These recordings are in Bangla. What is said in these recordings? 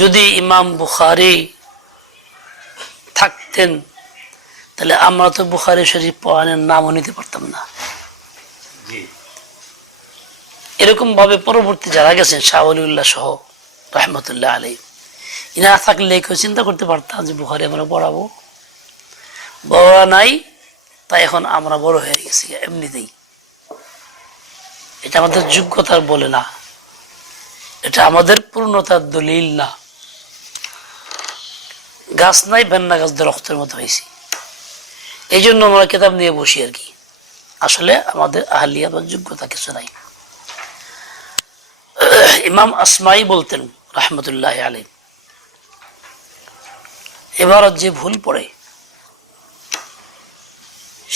যদি ইমাম বুখারি থাকতেন তাহলে আমরা তো বুখারি শরীফ পড়ানোর নামও নিতে পারতাম না। এরকম ভাবে পরবর্তী যারা গেছেন শাহ সহ রহমতুল্লাহ আলী ইনা থাকলে কেউ চিন্তা করতে পারতাম যে বুখারি আমরা পড়াবো। বড় নাই তাই এখন আমরা বড় হয়ে গেছি এমনিতেই। এটা আমাদের যোগ্যতার বলে না। এটা আমাদের পূর্ণতার দলিল না। গাছ নাই, বেন্না গাছ দিয়ে রক্তের মতো হয়েছি। এই জন্য আমরা কেতাব নিয়ে বসি আর কি। আসলে আমাদের আহলিয়া বা যোগ্যতা কিছু নাই। ইমাম আসমাই বলতেন, রহমতুল্লাহ আলী এবার যে ভুল পড়ে,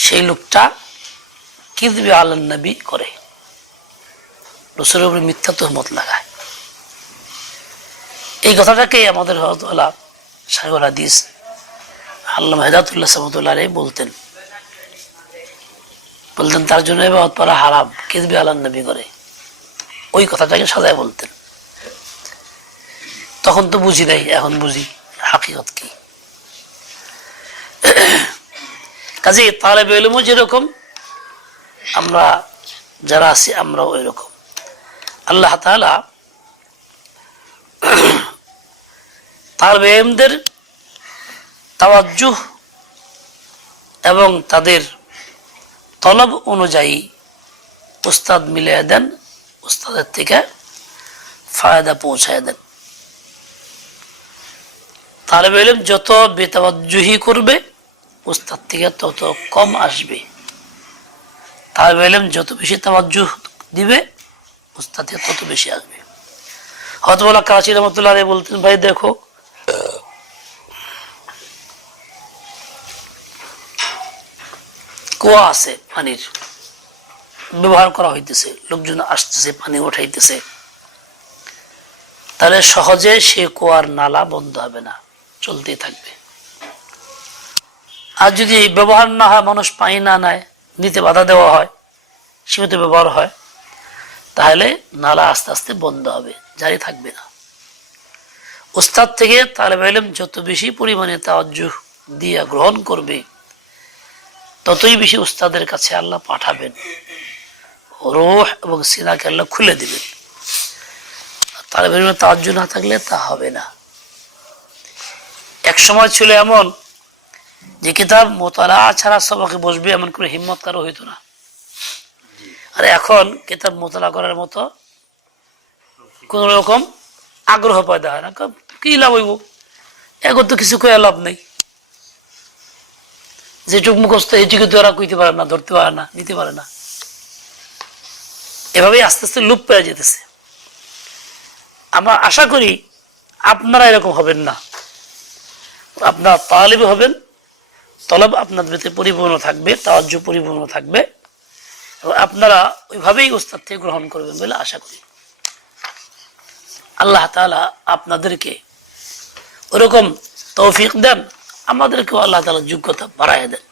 সেই লোকটা কিদবে আলন নবী করে। রসুলের উপরে মিথ্যা তহমত লাগায়। এই কথাটাকে আমাদের হজরত সাহেবুল হাদিস আল্লাহ হেদাতুল্লাহ সামতুল্লাহ বলতেন। বলতেন, তার জন্য এবার হারাম আলান নবী করে? ওই কথাটাকে সাজায় বলতেন। তখন তো বুঝি নাই, এখন বুঝি হাকিকত কি। কাজে তালেব এলমও যেরকম, আমরা যারা আছি আমরা ওই রকম আল্লাহ তালা তালেব এলমদের তাওয়াজ্জুহ এবং তাদের তলব অনুযায়ী উস্তাদ মিলিয়ে দেন, উস্তাদের থেকে ফায়দা পৌঁছায় দেন। তালেব এলেম যত বেতাবাজুহি করবে, উস্তাদ থেকে তত কম আসবে। তালেব এলেম যত বেশি তাবাজুহ দিবে, উস্তাদ থেকে তত বেশি আসবে। হয়তো বলা কাশি রহমতুল্লাহ বলতেন, ভাই দেখো কুয়া আছে, পানির ব্যবহার করা হইতেছে, লোকজন আসতেছে, পানি উঠাইতেছে তাহলে সহজে সে কুয়ার নালা বন্ধ হবে না, চলতেই থাকবে। আর যদি ব্যবহার না হয়, মানুষ পানি না নেয়, নিতে বাধা দেওয়া হয়, সীমিত ব্যবহার হয়, তাহলে নালা আস্তে আস্তে বন্ধ হবে, জারি থাকবে না। ওস্তাদ থেকে তালেব এলেম যত বেশি পরিমাণে তাওয়াজ্জুহ দিয়া গ্রহণ করবে ততই বেশি উস্তাদের কাছে আল্লাহ পাঠাবেন। রোহ এবং সিনাকে আল্লাহ খুলে দিবেন। তার বেরোনো তাজ্জু না থাকলে তা হবে না। এক সময় ছিল এমন যে কিতাব মোতালা ছাড়া সবাকে বসবে, এমন করে হিম্মত কারও হইতো না। আর এখন কিতাব মোতালা করার মতো কোন রকম আগ্রহ পয়দা হয় না। কি লাভ হইব? এখন তো কিছু কয়ে লাভ নেই। যেটুক মুখস্থ এইটুকু তো ওরা কইতে পারে না, ধরতে পারে না, নিতে পারে না। এভাবেই আস্তে আস্তে লুপ পেয়ে যেতেছে। আমরা আশা করি আপনারা এরকম হবেন না। আপনার তালিব হবেন, তলব আপনার ভিতরে পরিপূর্ণ থাকবে তাওয়াজ্য পরিপূর্ণ থাকবে, এবং আপনারা ওইভাবেই উস্তাদ থেকে গ্রহণ করবেন বলে আশা করি। আল্লাহ তালা আপনাদেরকে ওরকম তৌফিক দেন। আমাদেরকেও আল্লাহ তালা যোগ্যতা বাড়ায় দেন।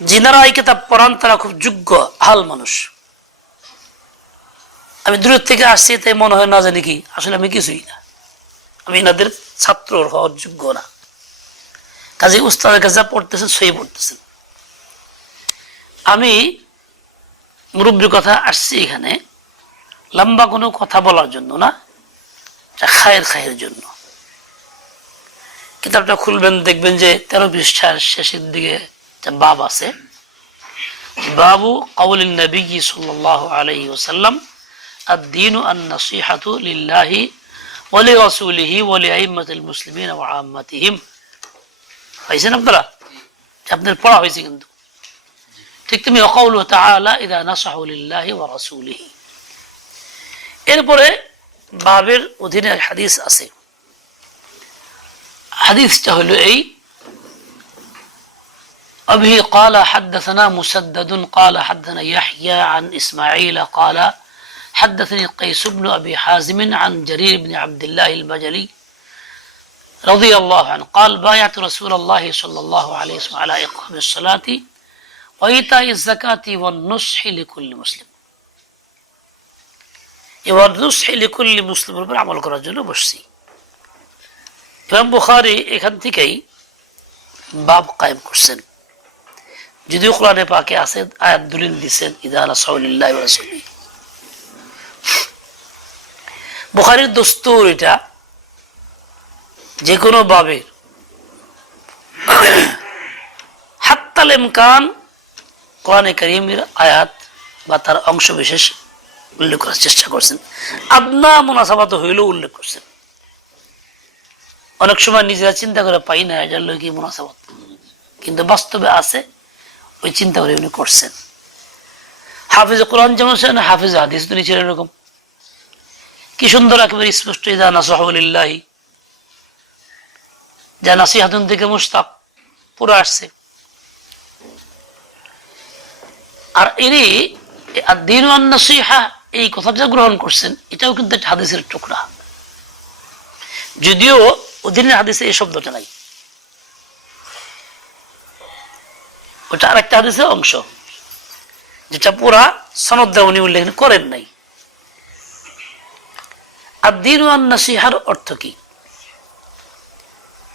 যিনারা এই কিতাব পড়ান, তারা খুব যোগ্য, হাল মানুষ। আমি দূরের থেকে আসছি, তাই মনে হয় না জানি কি, আসলে আমি কিছুই না। আমি এনাদের ছাত্র হওয়ার যোগ্য না। কাজে উস্তাদের কাছে যা পড়তেছেন, সেই পড়তেছেন। আমি মুরব্বীর কথা আসছি এখানে, লম্বা কোনো কথা বলার জন্য না। খায়ের খায়ের জন্য কিতাবটা খুলবেন দেখবেন যে তেরো পৃষ্ঠার শেষের দিকে একটা বাব আছে বাবু কৌল নবী সাল্লাহ আলহি ওসাল্লাম الدين النصيحة لله ولرسوله ولأئمة المسلمين وعامتهم পাইছেন আপনারা আপনাদের পড়া হয়েছে কিন্তু ঠিক তুমি অকৌল তাআলা ইদা নাসাহু লিল্লাহি ওয়া রাসূলিহি এরপরে বাবের অধীনে এক হাদিস আছে হাদিসটা হলো এই أبي قال حدثنا مسدد قال حدثنا يحيى عن إسماعيل قال حدثني قيس بن أبي حازم عن جرير بن عبد الله البجلي رضي الله عنه قال بايعت رسول الله صلى الله عليه وسلم على إقام الصلاة وإيتاء الزكاة والنصح لكل مسلم এবার নুসলিকুল্লি মুসলিমের উপর আমল করার জন্য বসছি। ইমাম বুখারি এখান থেকেই বাব কায়েম করছেন। যদিও কোরআনে পাকে আছে, আয়াত দলিল দিচ্ছেন ইদা আলা রাসূলি। বুখারির দস্তুর এটা যে কোনো বাবের হাত্তাল ইমকান, কোরআনে করিমের আয়াত বা তার অংশ বিশেষ উল্লেখ করার চেষ্টা করছেন। আদনা মোনাসাবাত হইলেও উল্লেখ করছেন। অনেক সময় নিজেরা চিন্তা করে পাই না এটার লোক মোনাসাবাত। কিন্তু বাস্তবে আছে, ওই চিন্তা করে উনি করছেন। হাফিজ কোরআন যেমন ছিলেন, হাফিজ হাদিস তিনি ছিলেন এরকম। কি সুন্দর একেবারে স্পষ্ট, ইদা নাসহলিল্লাহি যা নাসিহাতুন থেকে মুস্তাক, পুরো আসছে। আর ইনি দিন নাসিহা এই কথাটা গ্রহণ করছেন, এটাও কিন্তু একটা হাদিসের টুকরা। যদিও অধীনের হাদিসে এই শব্দটা নাই। ওটা আরেকটা হাদিসের অংশ, যেটা পুরা সনদ উনি উল্লেখ করেন নাই। আর দিন নাসিহার অর্থ কি?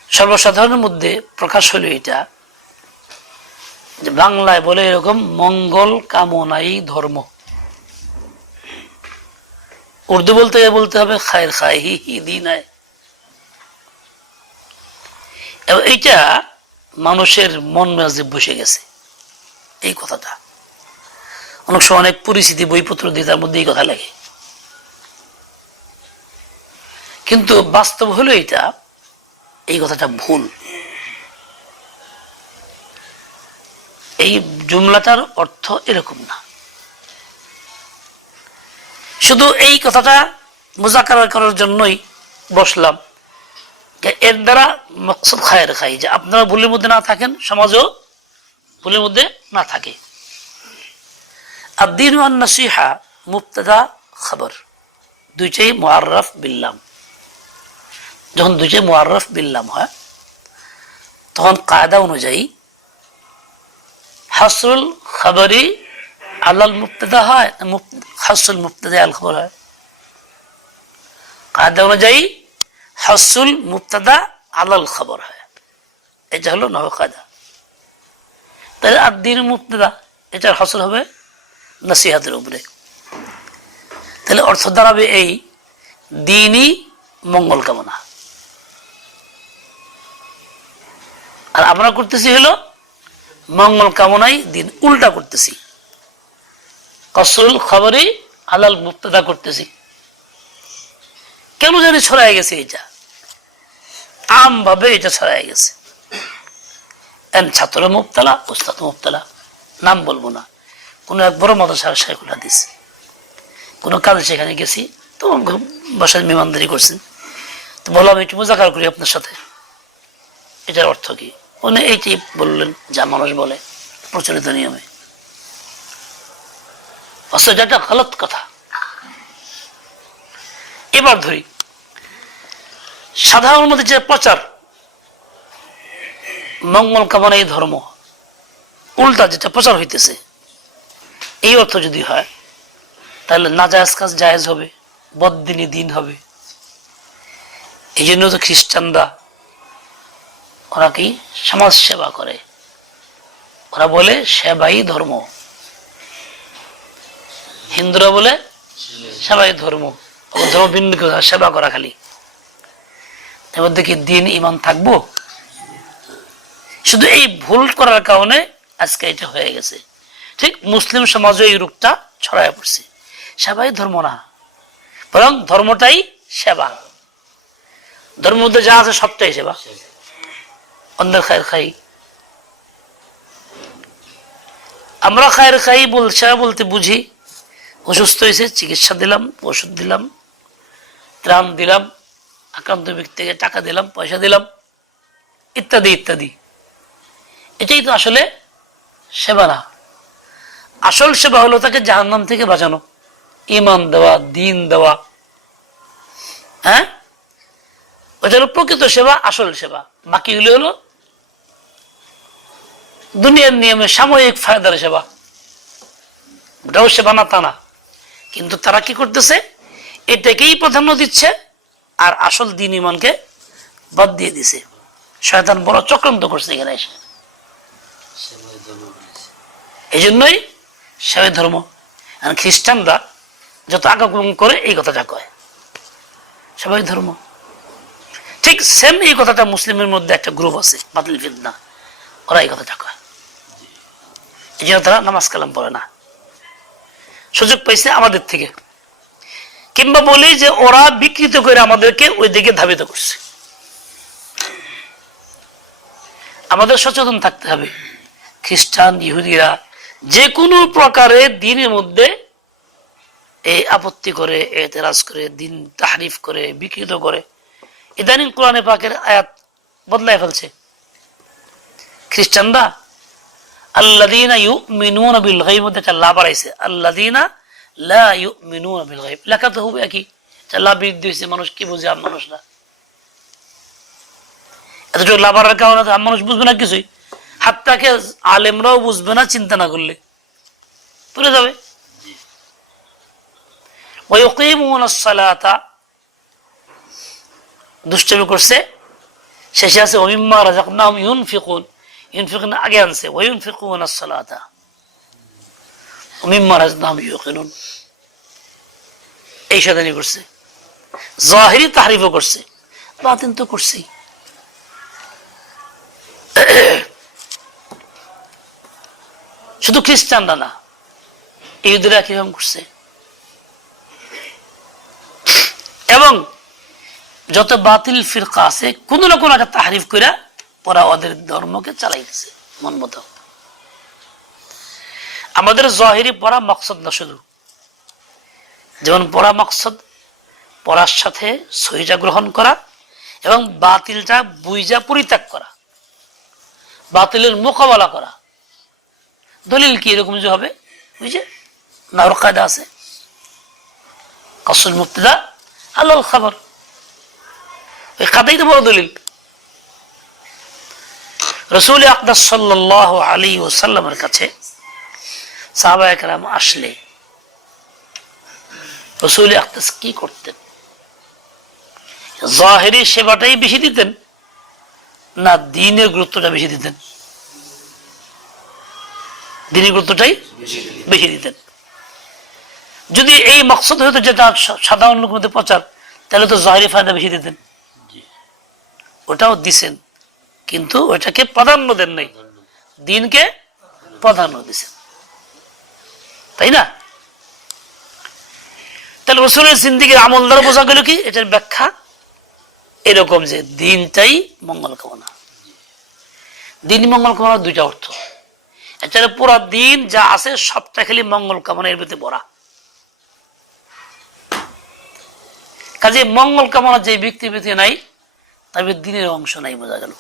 সর্বসাধারণের মধ্যে প্রকাশ হলো এটা, যে বাংলায় বলে এরকম, মঙ্গল কামনাই ধর্ম। উর্দু বলতে গিয়ে বলতে হবে, খায়ের খাই হি হি এবং এইটা মানুষের মন মেজাজে বসে গেছে, এই কথাটা। অনেক সময় অনেক পরিস্থিতি বইপত্র দিয়ে তার মধ্যে এই কথা লাগে। কিন্তু বাস্তব হলো এটা এই কথাটা ভুল। এই জুমলাটার অর্থ এরকম না। শুধু এই কথাটা মোজাকার করার জন্যই বসলাম। এর দ্বারা মকসদ খায়ের খাই, যে আপনারা ভুলের মধ্যে না থাকেন, সমাজও ভুলের মধ্যে না থাকে। আর দিন নাসিহা মুক্তদা খবর। দুইটাই মোয়াররফ বিল্লাম। যখন দুইটাই মোয়াররফ বিল্লাম হয়, তখন কায়দা অনুযায়ী হাসরুল খবরই আল্লাল মুক্তদা হয় মুক্তদা আল খবর হয়। কায়দা অনুযায়ী হাসুল মুক্তদা আলাল খবর হয়। এটা হলো নব কায়দা। তাহলে আর দিন মুক্তদা এটার হাসল হবে নসিহাতের উপরে। তাহলে অর্থ দাঁড়াবে এই দিনই মঙ্গল কামনা। আর আমরা করতেছি হলো মঙ্গল কামনাই দিন উল্টা করতেছি। কসরুল খবরে আলাল মুক্তদা করতেছি। কেন জানি ছড়াই গেছে এটা? আম ভাবে এটা ছড়াই গেছে। এন ছাত্র মুক্তলা উস্তাদ মুক্তলা নাম বলব না। কোনো এক বড় মাদ্রাসার শেখুল হাদিস। কোনো কাজে সেখানে গেছি, তো বাসায় মেমানদারি করছেন। তো বললাম, একটু মোজাকার করি আপনার সাথে। এটার অর্থ কি? উনি এইটি বললেন, যা মানুষ বলে প্রচলিত নিয়মে। কথা। এবার ধরি, সাধারণ মধ্যে যে প্রচার, মঙ্গল কামনা এই ধর্ম, উল্টা যেটা প্রচার হইতেছে, এই অর্থ যদি হয়, তাহলে না জায়েজ কাজ জায়েজ হবে বদিনী দিন হবে। এই জন্য তো খ্রিস্টানরা, ওরা কি সমাজ সেবা করে। ওরা বলে, সেবাই ধর্ম। হিন্দুরা বলে সেবাই ধর্ম। ধর্ম ভিন্ন সেবা করা খালি। এর মধ্যে কি দিন ইমান থাকব? শুধু এই ভুল করার কারণে আজকে এটা হয়ে গেছে। ঠিক মুসলিম সমাজে এই রূপটা ছড়ায় পড়ছে। সেবাই ধর্ম না। বরং ধর্মটাই সেবা। ধর্মের মধ্যে যা আছে সবটাই সেবা। অন্যের খায়ের খাই। আমরা খায়ের খাই বল, সেবা বলতে বুঝি। অসুস্থ হয়েছে, চিকিৎসা দিলাম, ওষুধ দিলাম, ত্রাণ দিলাম, আক্রান্ত ব্যক্তিকে টাকা দিলাম, পয়সা দিলাম, ইত্যাদি ইত্যাদি। এটাই তো আসলে সেবা না। আসল সেবা হলো তাকে জাহান্নাম থেকে বাঁচানো। ইমান দেওয়া, দিন দেওয়া। হ্যাঁ? ওটা হলো প্রকৃত সেবা, আসল সেবা। বাকিগুলি হলো দুনিয়ার নিয়মে সাময়িক ফায়দার সেবা। ওটাও সেবা না, তা না। কিন্তু তারা কি করতেছে? এটাকেই প্রাধান্য দিচ্ছে আর আসল দিন ইমানকে বাদ দিয়ে দিছে। শয়তান বড় চক্রান্ত করছে এখানে এসে। এই জন্যই সেবাই ধর্ম খ্রিস্টানরা যত আগাগ্রহণ করে এই কথাটা কয়। সবাই ধর্ম। ঠিক সেম এই কথাটা মুসলিমের মধ্যে একটা গ্রুপ আছে, বাতিল ফিদনা ওরা এই কথাটা কয়। এই জন্য তারা নামাজ কালাম পড়ে না। সুযোগ পাইছে আমাদের থেকে। কিংবা বলি যে ওরা বিকৃত করে আমাদেরকে ওই দিকে ধাবিত করছে। আমাদের সচেতন থাকতে হবে। খ্রিস্টান, ইহুদিরা যে কোনো প্রকারে দিনের মধ্যে এই আপত্তি করে, এতেরাজ করে, দিন তাহরিফ করে, বিকৃত করে, ইদানিং কোরআনে পাকের আয়াত বদলায় ফেলছে। খ্রিস্টানরা আল্লাদিনা ইউ মিনুন বিল গাইব মধ্যে একটা লা বাড়াইছে আল্লাদিনা লা ইউ মিনুন বিল গাইব লেখা তো হবে একই একটা লা বৃদ্ধি হয়েছে মানুষ কি বুঝে আম মানুষরা এতটুকু লাভারের কারণে তো আম মানুষ বুঝবে না কিছুই হাতটাকে আলেমরাও বুঝবে না চিন্তা না করলে পুরে যাবে ويقيمون الصلاة দুষ্টমি করছে শেষে আছে ওমিম্মা রাজাকনাহুম ইউনফিকুন ইউনফিকুন আগে আনছে ওয়ুনফিকুন as-সালাতা ওমিম্মা রাজাকনাহুম ইউকিনুন এই সাদানি করছে জাহিরি তাহরিফও করছে বাতিন তো করছেই শুধু খ্রিস্টানরা না ইহুদিরা কীরকম করছে এবং যত বাতিল ফিরকা আছে, কোন না কোন একটা তাহারিফ করে ওরা ওদের ধর্মকে চালাইতেছে, মন মতো। আমাদের জহিরি পড়া মকসদ না শুধু। যেমন পড়া মকসদ পড়ার সাথে সহিজা গ্রহণ করা এবং বাতিলটা, বুইজা পরিত্যাগ করা। বাতিলের মোকাবেলা করা। দলিল কি এরকম যে হবে? বুঝছে নাহর কায়দা আছে। কসুল মুক্তিদা আল্লাহ খাবার। ওই কাদাই তো বড় দলিল। রসুল আকদাস সাল্লাহ আলী ওসাল্লামের কাছে সাহাবা একরাম আসলে, রসুল আকদাস কি করতেন? জাহেরি সেবাটাই বেশি দিতেন না দিনের গুরুত্বটা বেশি দিতেন? দিনের গুরুত্বটাই বেশি দিতেন। যদি এই মকসদ হতো যেটা সাধারণ লোকের মধ্যে প্রচার, তাহলে তো জহেরি ফায়দা বেশি দিতেন। ওটাও দিছেন। কিন্তু ওটাকে প্রাধান্য দেন নাই। দিনকে প্রাধান্য দিছেন। তাই না? তাহলে রসুলের জিন্দিগির আমল দ্বারা বোঝা গেল কি? এটার ব্যাখ্যা এরকম যে দিনটাই মঙ্গল কামনা। দিন মঙ্গল কামনার দুইটা অর্থ। এছাড়া পুরা দিন যা আছে সবটা খালি মঙ্গল কামনা এর ভিতরে ভরা। কাজে মঙ্গল কামনা যে ব্যক্তি ব্যক্তি নাই তবে দিনের অংশ নাই বোঝা গেল।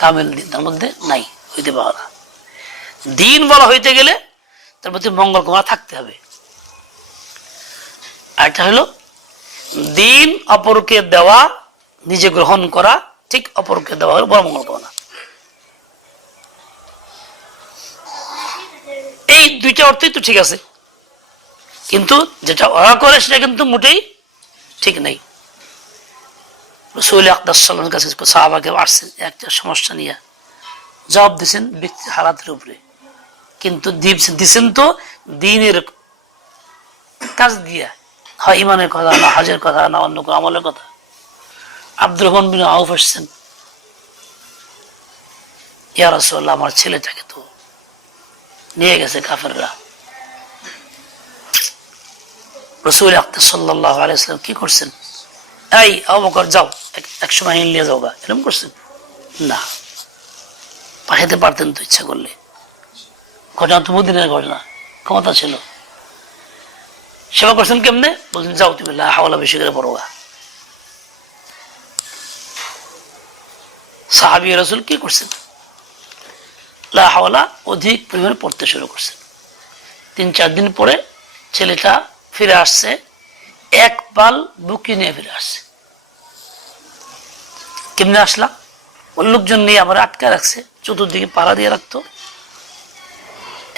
কামেল তার মধ্যে নাই, হইতে পারে না। দিন বলা হইতে গেলে তার প্রতি মঙ্গল কামনা থাকতে হবে। আর একটা হলো, দিন অপরকে দেওয়া, নিজে গ্রহণ করা, ঠিক অপরকে দেওয়া হলো বড় মঙ্গল কামনা এই দুইটা অর্থই তো ঠিক আছে। কিন্তু যেটা ওরা করে সেটা কিন্তু মোটেই ঠিক নেই। রসুল আকদাসের কাছে সাহাবাকে আসছেন, একটা সমস্যা নিয়ে। জবাব দিছেন ব্যক্তি হালাতের উপরে। কিন্তু দিছেন তো দিনের কাজ দিয়া হয় ইমানের কথা, না হজের কথা, না অন্য কোনো আমলের কথা। আব্দুর রহমান বিন আউফ আসছেন। ইয়া আমার ছেলেটাকে তো নিয়ে গেছে কাফেররা। রসুল আক্তার সাল্লাহ আলাইসালাম কি করছেন? এই অবকর যাও। এক- এক সময় নিয়ে যাও গা। এরকম করছেন? না। পাঠাতে পারতেন তো ইচ্ছা করলে। ঘটনা তো বহুদিনের ঘটনা। ক্ষমতা ছিল। সেবা করছেন কেমনে? বলছেন, যাও তুমি হাওলা বেশি করে পড়ো সাহাবি রসুল কি করছেন? হাওলা অধিক পরিমাণে পড়তে শুরু করছেন। তিন, চার দিন পরে ছেলেটা ফিরে আসছে। এক পাল বুকি নিয়ে ফিরে আসছে। কেমনে আসলাম ওর লোকজন নিয়ে আবার আটকে রাখছে, চতুর্দিকে পাড়া দিয়ে রাখতো।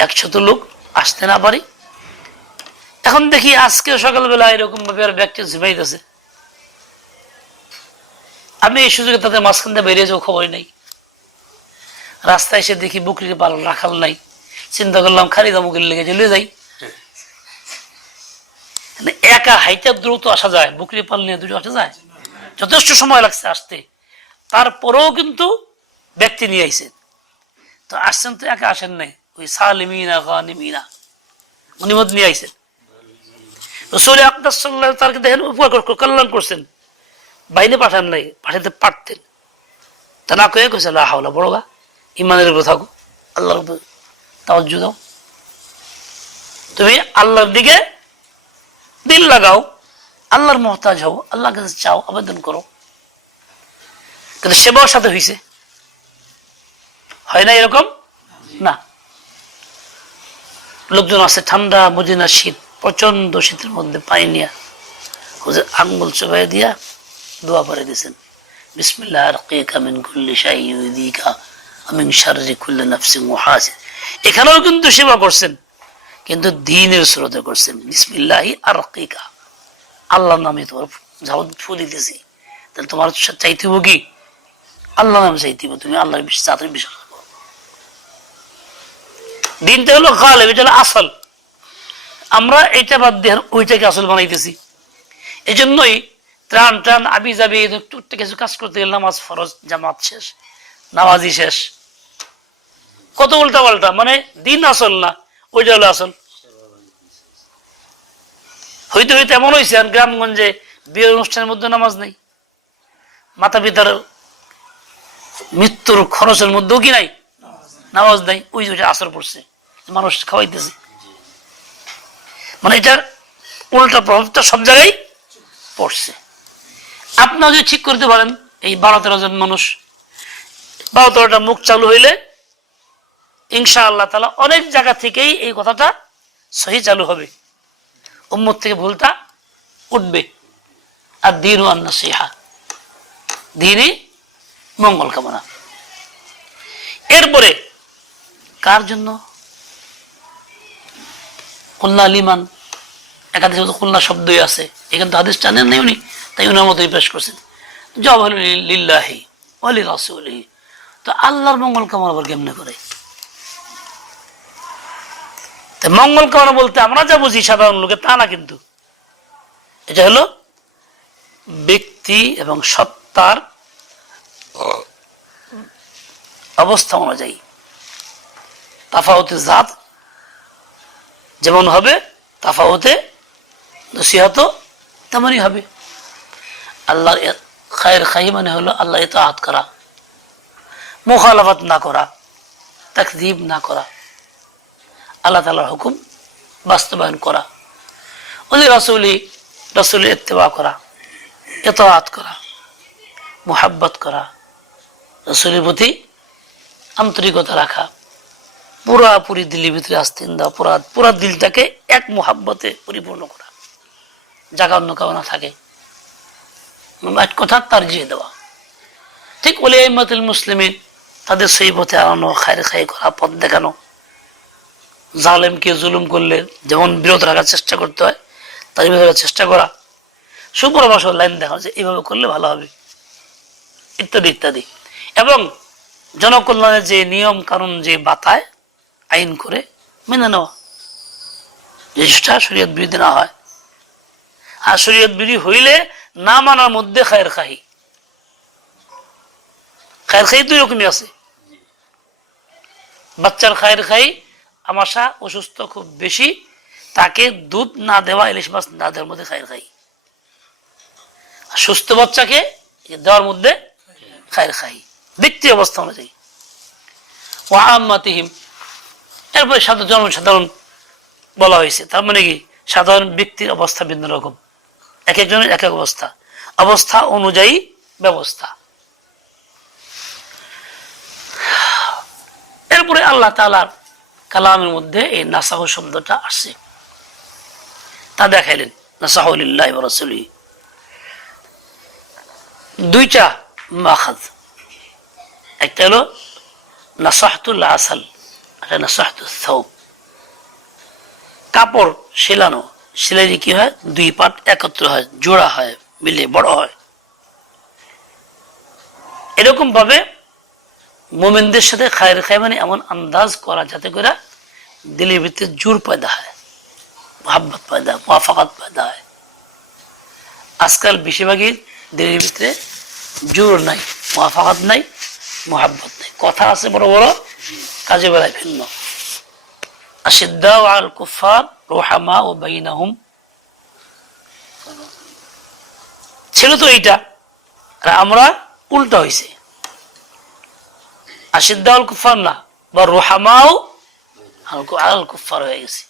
একশত লোক আসতে না পারি। এখন দেখি আজকে সকালবেলা এরকম ভাবে আর ব্যক্তি ঝিমাইতেছে আমি এই সুযোগে তাদের মাঝখান দিয়ে বেরিয়ে যাও খবর নাই। রাস্তায় এসে দেখি বুকরির পাল রাখাল নাই। চিন্তা করলাম খালি দামুকের লেগে চলে যাই। মানে একা হাইটা দ্রুত আসা যায় বুকরি পাল নিয়ে দুটো আসা যায়? যথেষ্ট সময় লাগছে আসতে। তারপরেও কিন্তু ব্যক্তি নিয়ে আইছেন। তো আসছেন তো একা আসেন নাই, ওই সালিমিনা, গানিমিনা, উনি মধ্যে নিয়ে আইছেন। রসুল আকদার সাল্লাহ তারকে দেখেন, উপকার কর- কল্যাণ করছেন। বাইরে পাঠান নাই পাঠাতে পারতেন। তা না কয়ে কইছে, লা হাওলা, বড় গা, ইমানের উপর থাকো, আল্লাহর উপর তাওয়াজ্জু দাও। তুমি আল্লাহর দিকে দিল লাগাও, আল্লাহর মহতাজ হও, আল্লাহর কাছে চাও, আবেদন করো। কিন্তু সেবাও সাথে হইছে। হয় না এরকম? না। লোকজন আছে ঠান্ডা, মদিনা শীত প্রচণ্ড শীতের মধ্যে পানি নিয়ে হুজুর আঙ্গুল চুবাই দিয়া দোয়া করে দিয়েছেন এখানেও কিন্তু সেবা করছেন, কিন্তু দিনের স্রোতে করছেন। বিসমিল্লাহি আরকিকা আল্লাহর নামে তোমার যাও ফু দিতেছি। তাহলে তোমার চাইতে হব কি? আল্লাহ নামে চাইতে হব তুমি আল্লাহর তাড়াতাড়ি বিশ্বাস দিনটা হলো গালেব, এটা আসল। আমরা এটা বাদ দিয়ে ওইটাকে আসল বানাইতেছি। এই জন্যই ত্রাণ টান, আবি যাবি টুকটা কিছু কাজ করতে গেলে নামাজ ফরজ, জামাত শেষ নামাজি শেষ। কত উল্টা পাল্টা মানে দিন আসল না, ওইটা হলো আসল। হইতে হইতে এমন হয়েছে গ্রামগঞ্জে বিয়ের অনুষ্ঠানের মধ্যে নামাজ নেই। মাতা পিতার মৃত্যুর খরচের মধ্যেও কি নাই? নামাজ নাই, ওই যে আসর পড়ছে, মানুষ খাওয়াইতেছে। মানে এটার উল্টা প্রভাবটা সব জায়গায় পড়ছে। আপনারা যদি ঠিক করতে পারেন, এই বারো তেরো জন মানুষ, বারো তেরোটা মুখ চালু হইলে ইনশা আল্লাহ তালা অনেক জায়গা থেকেই এই কথাটা সহি চালু হবে। উম্মত থেকে ভুলটা উঠবে। আর দিন ও আন্না সিহা দিনই মঙ্গল কামনা। এরপরে কার জন্য? খুলনা লিমান একাধিক খুলনা শব্দই আছে। এখানে তো হাদিস জানেন নাই উনি, তাই উনার মতোই পেশ করছেন। জব হল লিল্লাহি অলি রাসুলি তো আল্লাহর মঙ্গল কামনা আবার কেমনে করে? মঙ্গল কামনা বলতে আমরা যা বুঝি সাধারণ লোকে তা না কিন্তু। এটা হলো ব্যক্তি এবং সত্তার অবস্থা অনুযায়ী। তাফাউতে জাত যেমন হবে তাফাউতে নসিহত তেমনই হবে। আল্লাহ খায়ের খাই মানে হলো আল্লাহ এত হাত করা, মুখালাফাত না করা, তাকদিব না করা, আল্লাহ তালার হুকুম বাস্তবায়ন করা ওদের রসুলি, রসুলের ইত্তেবা করা এত হাত করা, মোহাব্বত করা রসুলের প্রতি আন্তরিকতা রাখা। পুরাপুরি দিল্লির ভিতরে আস্তিন দেওয়া পুরা পুরা দিলটাকে এক মোহাব্বতে পরিপূর্ণ করা। জায়গা অন্য কাউ না থাকে। এক কথা তারজিয়ে দেওয়া। ঠিক ওলে ইমাতুল মুসলিমিন তাদের সেই পথে আনানো, খায়ের খাই করা, পথ দেখানো। জালেমকে জুলুম করলে যেমন বিরত রাখার চেষ্টা করতে হয় তার বিরত চেষ্টা করা। সুপরামর্শ লাইন দেখা যে, এইভাবে করলে ভালো হবে। ইত্যাদি ইত্যাদি। এবং জনকল্যাণের যে নিয়ম কানুন যে বাতায়, আইন করে মেনে নেওয়া। যেটা শরীয়ত বিরোধী না হয়। আর শরীয়ত বিরোধী হইলে না মানার মধ্যে খায়ের খাহি। খায়ের খাই দুই রকমই আছে। বাচ্চার খায়ের খাই আমাশা অসুস্থ খুব বেশি, তাকে দুধ না দেওয়া, ইলিশ মাছ না দেওয়ার মধ্যে খায়ের খাই সুস্থ বাচ্চাকে দেওয়ার মধ্যে খায়ের খাই ব্যক্তি অবস্থা অনুযায়ী। ওয়াহাম্মাতিহিম এরপরে সাধারণ জনসাধারণ বলা হয়েছে, তার মানে কি? সাধারণ ব্যক্তির অবস্থা ভিন্ন রকম। এক একজনের এক এক অবস্থা। অবস্থা অনুযায়ী ব্যবস্থা। এরপরে আল্লাহ তালার কালামের মধ্যে এই নাসাহ শব্দটা আসছে। তা দেখাইলেন নাসাহুল্লাহ দুইটা মাখাজ। একটা হলো নাসাহতুল আসাল একটা নাসাহতুল কাপড় সেলানো কি হয়? দুই পাট একত্র হয়, জোড়া হয়, মিলে বড় হয়। এরকম ভাবে মোমেনদের সাথে খায়ের খায় মানে এমন আন্দাজ করা, যাতে করে দিলের ভিতরে জোর পয়দা হয়, মোহাব্বত পয়দা মোয়াফাকাত পয়দা হয়। আজকাল বেশিরভাগই দিলের ভিতরে জোর নাই মোয়াফাকাত নাই মোহাব্বত নাই। কথা আছে বড় বড়, কাজে বেলায় ভিন্ন। আল কুফার রোহামা ও বাইনাহুম। ছিল তো এইটা, আর আমরা উল্টা হয়েছে আশিদ্দাউল কুফার না, বা রোহামাও আল- আল কুফার হয়ে গেছে।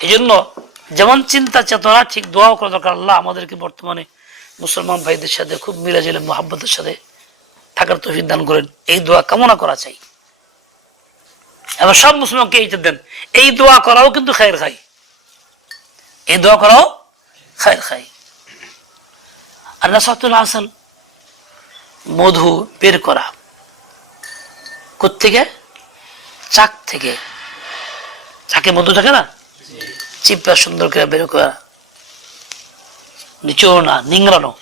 এই জন্য যেমন চিন্তা চেতনা, ঠিক দোয়াও করা দরকার। আল্লাহ আমাদেরকে বর্তমানে মুসলমান ভাইদের সাথে, খুব মিলাজিলে মোহাব্বতের সাথে থাকার তৌফিক দান করেন। এই দোয়া কামনা করা চাই। এবার সব মুসলমানকে এইটা দেন। এই দোয়া করাও কিন্তু খায়ের খাই এই দোয়া করাও খায়ের খাই আর নাসাতুল আসল মধু বের করা। কোথেকে চাক থেকে। চাকে মধু থাকে না? চিপা সুন্দর করে বের করা। নিচেও না, নিংড়ানো।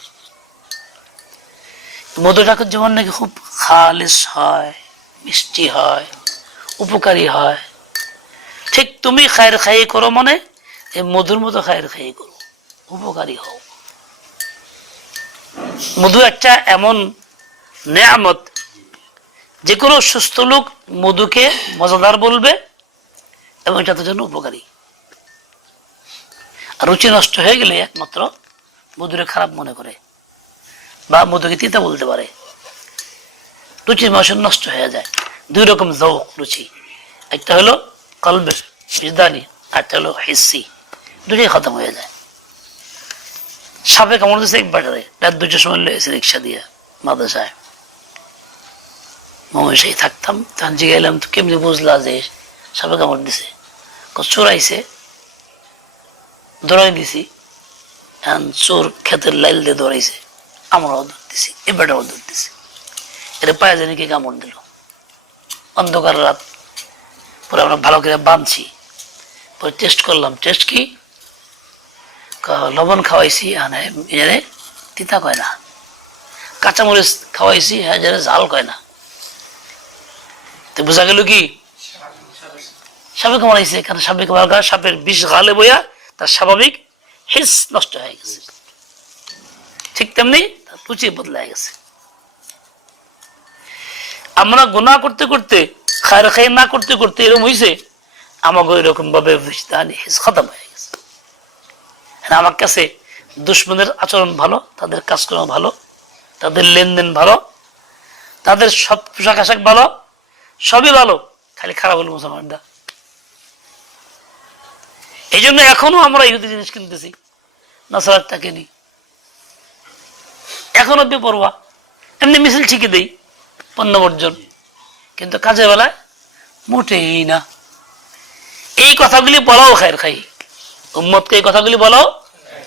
মধুটাকে যেমন নাকি খুব খালিস হয়, মিষ্টি হয়, উপকারী হয়। ঠিক তুমি খায়ের খাই করো মানে এই মধুর মতো খায়ের খাই করো, উপকারী হও। মধু একটা এমন নেয়ামত যে কোনো সুস্থ লোক মধুকে মজাদার বলবে এবং এটা তার জন্য উপকারী। রুচি নষ্ট হয়ে গেলে একমাত্র মধুরে খারাপ মনে করে। বা মধুকে তিতা বলতে পারে। রুচি মানুষের নষ্ট হয়ে যায়। দুই রকম জৌক রুচি একটা হলো কলবের আর একটা হলো হিসি। দুটোই খতম হয়ে যায়। সাপে কামড় দিচ্ছে এক বাজারে রাত দুটোর সময় লেগেছে রিক্সা দিয়ে মাদ্রাসায়। মামা সেই থাকতাম। তখন জিগাইলাম তো কেমনি বুঝলা যে সাপে কামড় দিছে? ক- চোর আইছে। দৌড়াই দিছি। এখন চোর ক্ষেতের লাইল দিয়ে দৌড়াইছে। আমরাও দিছি এ বেটাও দৌড় এটা কি কামড় দিল। অন্ধকার রাত, পরে আমরা ভালো করে বাঁধছি। পরে টেস্ট করলাম। টেস্ট কি? লবণ খাওয়াইছি হ্যাঁ তিতা কয় না। কাঁচামরিচ খাওয়াইছি হ্যাঁ যেন ঝাল কয় না। তো বোঝা গেল কি? সাপে কামড়াইছে কারণ সাপে কামড়া সাপের বিষ গালে বইয়া তার স্বাভাবিক হিস নষ্ট হয়ে গেছে। ঠিক তেমনি রুচি বদলাই গেছে। আমরা গুণা করতে করতে, খায়ের খাই না করতে করতে এরকম হয়েছে আমাকে এরকম ভাবে খতম হয়ে গেছে। আমার কাছে দুশ্মনের আচরণ ভালো, তাদের কাজকর্ম ভালো, তাদের লেনদেন ভালো, তাদের সব পোশাক আশাক ভালো, সবই ভালো, খালি খারাপ হলো মুসলমানরা। এই জন্য এখনও আমরা ইহুদি জিনিস কিনতেছি নাসারাতটা কিনি এখনও বেপরোয়া এমনি মিছিল ঠিকই দেই, পণ্য বর্জন। কিন্তু কাজের বেলায় মোটেই না। এই কথাগুলি বলাও খায়ের খাই। উম্মতকে এই কথাগুলি বলাও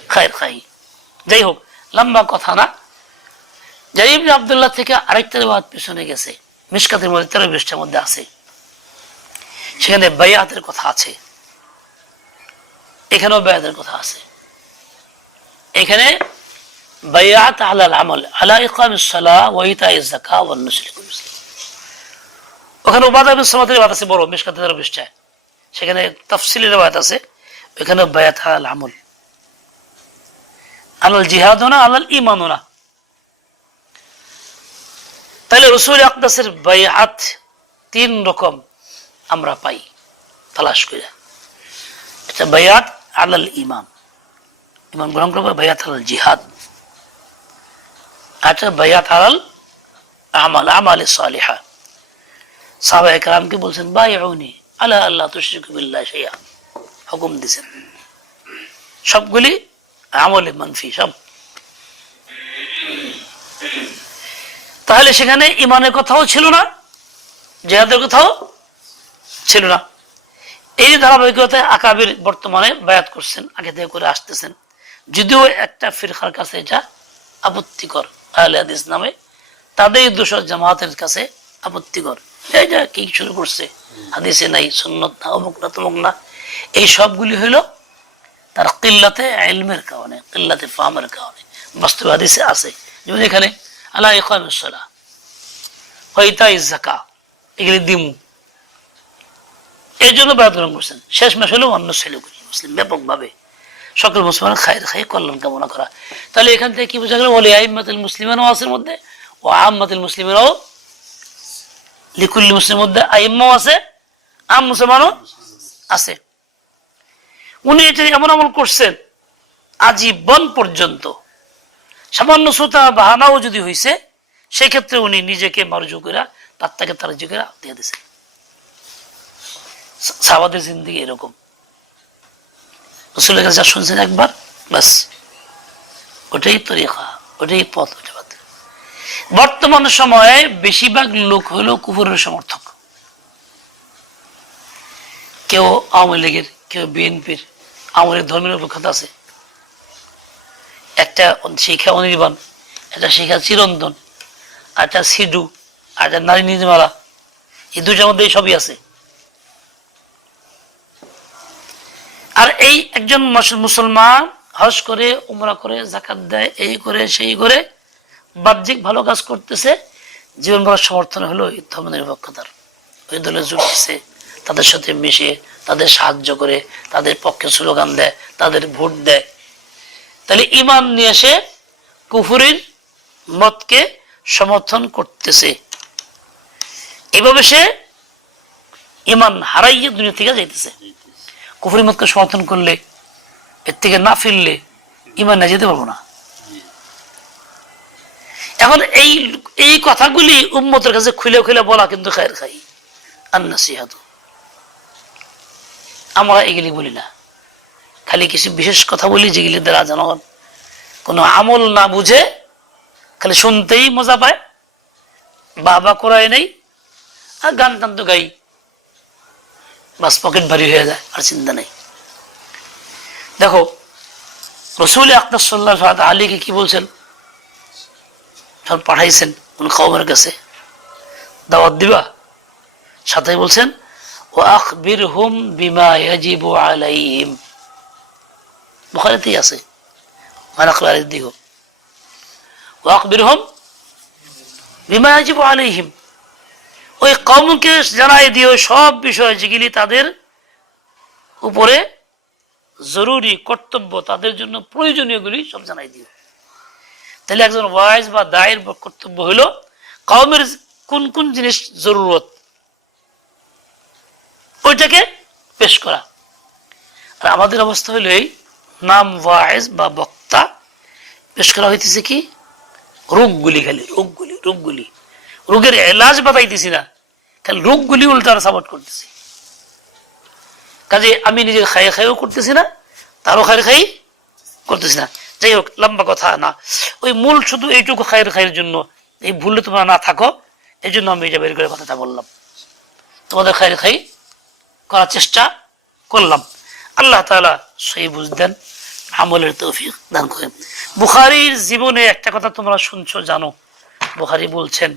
খায়ের খাই। যাই হোক, লম্বা কথা না। জারিব আবদুল্লাহ থেকে আরেকটা রেবাদ পেছনে গেছে। মিসকাতের মধ্যে তেরো বিশটার মধ্যে আছে। সেখানে বেয়াতের কথা আছে। এখানেও বেয়াতের কথা আছে। এখানে বায়াত আলাল আমল আলা ইকাম সালাহ ওয়াইতা ইজাকা ওয়ান নুসলিক ওখানে উবাদা বিন সামাতের বাত আছে বড় মিসকাতের তেরো বিশটায় সেখানে তফসিলের বায়াত আছে, ওখানে বায়াত আলাল আমল। আলাল জিহাদও না আলাল ইমানও না তাহলে রসুল আকদাসের বাইহাত তিন রকম আমরা পাই, তালাশ করে এটা বাইয়াত আলাল ইমান ইমান গ্রহণ করব বাইয়াত আলাল জিহাদ। আচ্ছা বাইয়াত আলাল আমাল আমাল সালিহা। সাহাবা একরামকে বলছেন বাইউনি আলা আল্লাহ তুশরিকু বিল্লাহ হুকুম দিছেন। সবগুলি আমলে মানফি, সব। তাহলে সেখানে ইমানের কথাও ছিল না, জেহাদের কথাও ছিল না। এই ধারাবাহিকতায় আকাবির বর্তমানে বায়াত করছেন, আগে থেকে করে আসতেছেন। যদিও একটা ফিরকার কাছে যা আপত্তিকর। আহলে হাদিস নামে তাদের দোষর জামাতের কাছে আপত্তিকর। যা কি শুরু করছে? হাদিসে নাই, সুন্নত না, অমুক না, তমুক না। এই সবগুলি হইল তার কিল্লাতে এলমের কারণে, কিল্লাতে ফামের কারণে। বাস্তব হাদিসে আছে। যেমন এখানে আল্লাহ ইকামুসলা হইতা ইজাকা এগুলি দিমু এই জন্য গ্রহণ করছেন। শেষ মাস হলেও অন্য ছেলে করি মুসলিম, ব্যাপকভাবে। সকল মুসলমান খায়ের খাই কল্যাণ কামনা করা। তাহলে এখান থেকে কি বোঝা গেল? বলে আইমাতুল মুসলিমেরও আছে মধ্যে ও আহমাতুল মুসলিমেরও লিকুল্লি মুসলিমের মধ্যে আইম্মাও আছে, আম মুসলমানও আছে। উনি এটা এমন আমল করছেন, আজীবন পর্যন্ত। সামান্য শ্রোতা বাহানাও যদি হয়েছে সেক্ষেত্রে উনি নিজেকে মারজু করে তার তাকে তার যুগের দিয়ে দিয়েছেন সাবাদের জিন্দিগি এরকম। রসুলের কাছে যা শুনছেন একবার বাস ওটাই তরিকা, ওটাই পথ বর্তমান সময়ে বেশিরভাগ লোক হলো কুকুরের সমর্থক। কেউ আওয়ামী লীগের, কেউ বিএনপির, আওয়ামী লীগ ধর্মের অভিজ্ঞতা আছে। একটা শিখা অনির্বাণ, একটা শিখা চিরন্তন একটা সিডু একটা নারী নিজমালা এই দুইটার মধ্যে সবই আছে। আর এই একজন মুসলমান হজ করে, উমরা করে জাকাত দেয়, এই করে, সেই করে, বাহ্যিক ভালো কাজ করতেছে, জীবন ভরা সমর্থন হলো ধর্ম নিরপেক্ষতার। ওই দলে জুটছে, তাদের সাথে মিশে, তাদের সাহায্য করে, তাদের পক্ষে স্লোগান দেয়, তাদের ভোট দেয়। তাহলে ইমান নিয়ে এসে কুফুরির মতকে সমর্থন করতেছে। এভাবে সে ইমান হারাইয়ে দুনিয়া থেকে যাইতেছে। কুফুরি মতকে সমর্থন করলে, এর থেকে না ফিরলে ইমান না যেতে পারব না। এখন এই এই কথাগুলি উম্মতের কাছে খুলে খুলে বলা কিন্তু খায়ের খাই। আন্না সিহাদু আমরা এগুলি বলি না। খালি কিছু বিশেষ কথা বলি যেগুলি দ্বারা জনগণ কোনো আমল না বুঝে, খালি শুনতেই মজা পায়, বাবা করায় নেই, আর গান টান তো গাই। বাস পকেট ভারী হয়ে যায়, আর চিন্তা নেই। দেখো, রসুল আকবর সাল্লাহ আলীকে কি বলছেন? যখন পাঠাইছেন কোন কমের কাছে। দাওয়াত দিবা? সাথে বলছেন ও আখবির হুম বিমা ইয়াজিব আলাইহিম। বুখারিতেই আছে। মানাকলার দিকে ও আখবির হুম বিমা ইয়াজিব আলাইহিম। ওই কমকে জানাই দিও সব বিষয় যেগুলি তাদের উপরে জরুরি কর্তব্য, তাদের জন্য প্রয়োজনীয়গুলি সব জানাই দিও তাহলে একজন ওয়াইজ বা দায়ের কর্তব্য হলো কওমের কোন কোন জিনিস জরুরত, ওইটাকে পেশ করা। আর আমাদের অবস্থা হলো এই, নাম ওয়াইজ বা বক্তা পেশ করা হইতেছে কি? রোগগুলি খালি, রোগগুলি রোগগুলি। রোগের এলাজ বাতাইতেছি না। খালি রোগগুলি উল্টার সাপোর্ট করতেছি। কাজে আমি নিজে খাই খাইও করতেছি না, তারও খাই খাই করতেছি না। যাই হোক, লম্বা কথা না। ওই মূল শুধু এইটুকু খায়ের খাইয়ের জন্য এই ভুলে তোমরা না থাকো এই জন্য আমি এটা বের করে কথাটা বললাম। তোমাদের খায়ের খাই করার চেষ্টা করলাম। আল্লাহ তালা সেই বুঝদেন আমলের তৌফিক দান করেন। বুখারির জীবনে একটা কথা তোমরা শুনছো, জানো। বুখারি বলছেন,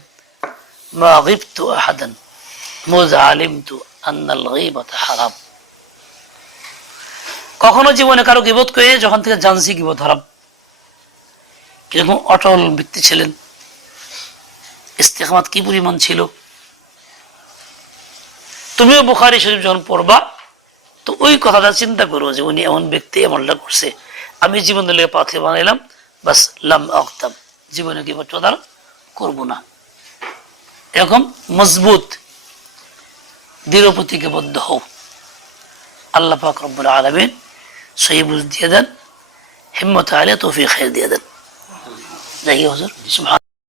মা গিবতু আহাদান। কখনো জীবনে কারও গিবত করে যখন থেকে জানছি গিবত হারাম। কীরকম অটল ব্যক্তি ছিলেন? ইস্তেকামাত কি পরিমাণ ছিল? তুমিও বুখারি শরীফ যখন পড়বা, তো ওই কথাটা চিন্তা করো যে উনি এমন ব্যক্তি, এমনটা করছে। আমি জীবনের লেগে পাথে বানাইলাম, বাস লাম আখতাম। জীবনে কি প্রদান করব না। এরকম মজবুত দৃঢ় প্রতিজ্ঞাবদ্ধ হও। আল্লাহ পাক রব্বুল আলমিন সহি বুঝ দিয়ে দেন। হিম্মত আলে তৌফিক খেয়ে দিয়ে দেন। যাই হজুর সুবহান